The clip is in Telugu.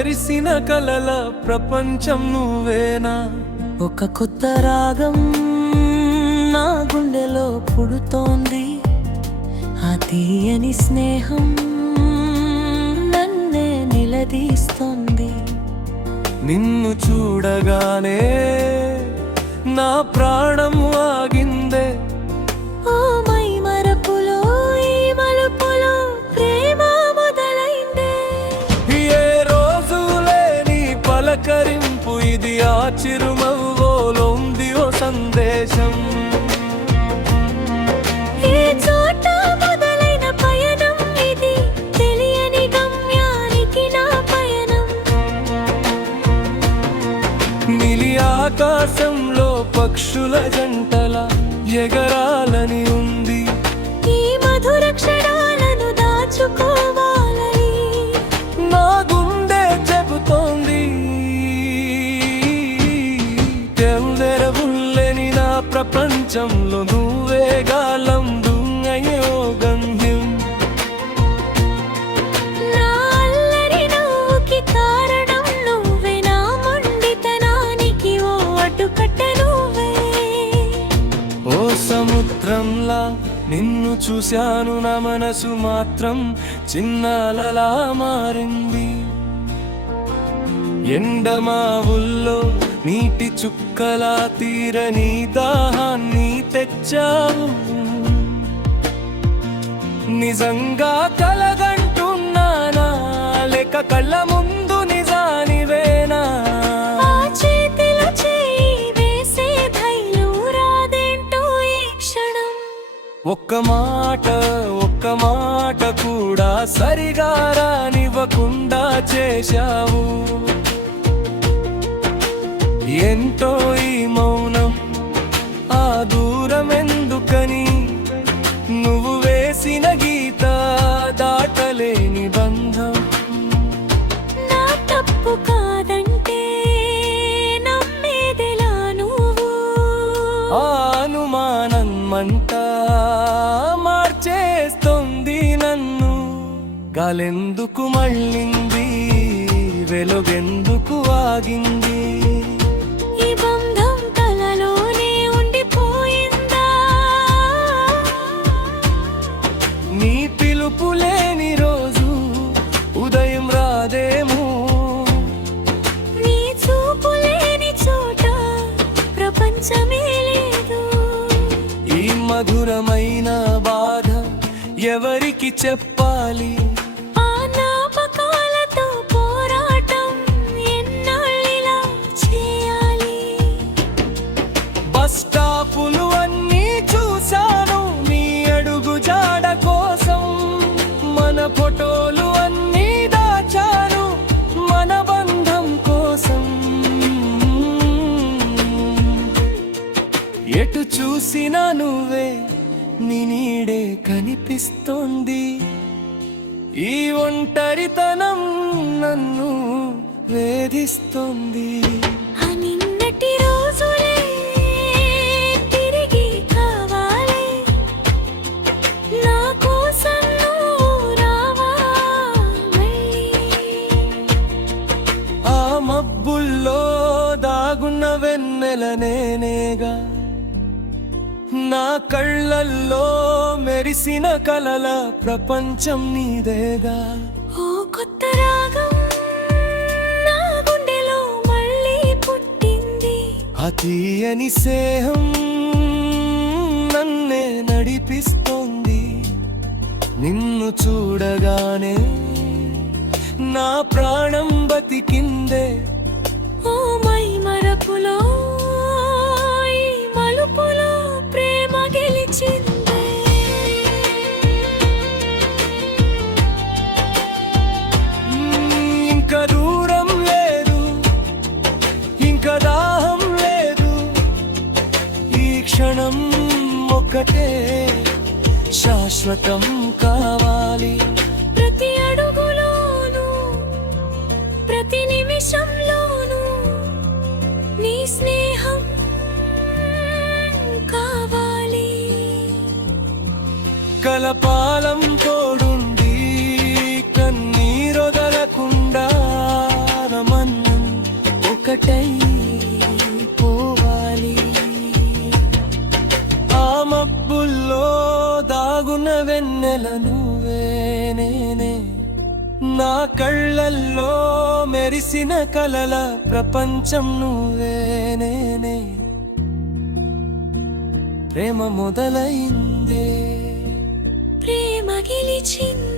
మెరిసిన కలల ప్రపంచం నువ్వేనా. ఒక కొత్త రాగం నా గుండెలో పుడుతోంది, ఆ తీయని స్నేహం నన్నే నిలదీస్తోంది. నిన్ను చూడగానే నా ప్రాణం ఆగిందే. ఓ మై మరపులో ఈ మలుపులో ప్రేమ మొదలైందే. ఏ రోజు లేని పలకరింపు ఇది, ఆ చిరునవ్వులోంది ఓ సందేశం. ఏ చోట మొదలైన పయనం ఇది, తెలియని గమ్యానికి నా పయనం. నీలి ఆకాశంలో పక్షుల జంటల ఎగరాలని ఉంది. ఈ మధుర క్షణాలను దాచుకోవాలని నా గుండె చెబుతోంది. తెరవుల్లేని నా ప్రపంచంలో నువ్వే గాలం దుంగయో గంధ్యం. నా అల్లరి నవ్వుకి కారణం నువ్వే, నా మొండితనానికి ఓ అడ్డుకట్ట నువ్వే. ఓ సముద్రంలా నిన్ను చూశాను, నా మనసు మాత్రం చిన్నాలలా మారింది. ఎండమావుల్లో నీటి చుక్కలా తీరని దాహాన్ని తెచ్చావు. నిజంగా కలగంటున్నానా, లేక కళ్ళ ముందు నిజానివేనా. ఆ చేతిలో చేయి వేసే ధైర్యం రాదేంటో ఈ క్షణం. ఒక్క మాట కూడా సరిగా రానివ్వకుండా చేశావు. ఎంతో ఈ మౌనం, ఆ దూరం ఎందుకని, నువ్వు వేసిన గీత దాటలేని బంధం. నా తప్పు కాదంటే నమ్మేదెలా నువ్వు. ఆ అనుమానం మంటా మార్చేస్తోంది నన్ను. గాలెందుకు మళ్ళింది, వెలుగెందుకు ఆగింది. ఈ బంధం కలలోనే ఉండిపోయిందా. నీ పిలుపు లేని రోజు ఉదయం రాదేమో. నీ చూపు లేని చోట ప్రపంచమే లేదు. ఈ మధురమైన బాధ ఎవరికి చెప్పాలి. ఆ జ్ఞాపకాలతో పోరాటం ఎన్నాళ్ళిలా చేయాలి. బస్ స్టాపులు అన్నీ చూశాను నీ అడుగు జాడ కోసం. మన ఫోటోలు అన్నీ దాచాను మన బంధం కోసం. ఎటు చూసినా నువ్వే, నీ నీడే కనిపిస్తోంది. ఈ ఒంటరితనం నన్ను వేధిస్తోంది. ఆ నిన్నటి రోజులే తిరిగి కావాలి, నా కోసం నువ్వు రావా మళ్ళీ. ఆ మబ్బుల్లో దాగున్న వెన్నెల నేనేగా, నా కళ్ళల్లో మెరిసిన కలల ప్రపంచం నీదేగా. ఓ కొత్త రాగం నా గుండెలో మళ్ళీ పుట్టింది, ఆ తీయని స్నేహం నన్నే నడిపిస్తోంది. నిన్ను చూడగానే నా ప్రాణం బతికిందే. ఓ మై మరపులో ఈ మలుపులో ప్రేమ గెలిచిందే. ఇంకా దూరం లేదు, ఇంకా దాహం లేదు. ఈ క్షణం ఒక్కటే శాశ్వతం కావాలి. ప్రతి అడుగులోనూ ప్రతి నిమిషంలోనూ నీ స్నేహం కావాలి. కలపాలం తోడుండి కన్నీరొదలకుండా వెన్నెల్లో మెరిసిన కలల ప్రపంచం నువ్వే నేనే ప్రేమ మొదలైందే ప్రేమ గెలిచింది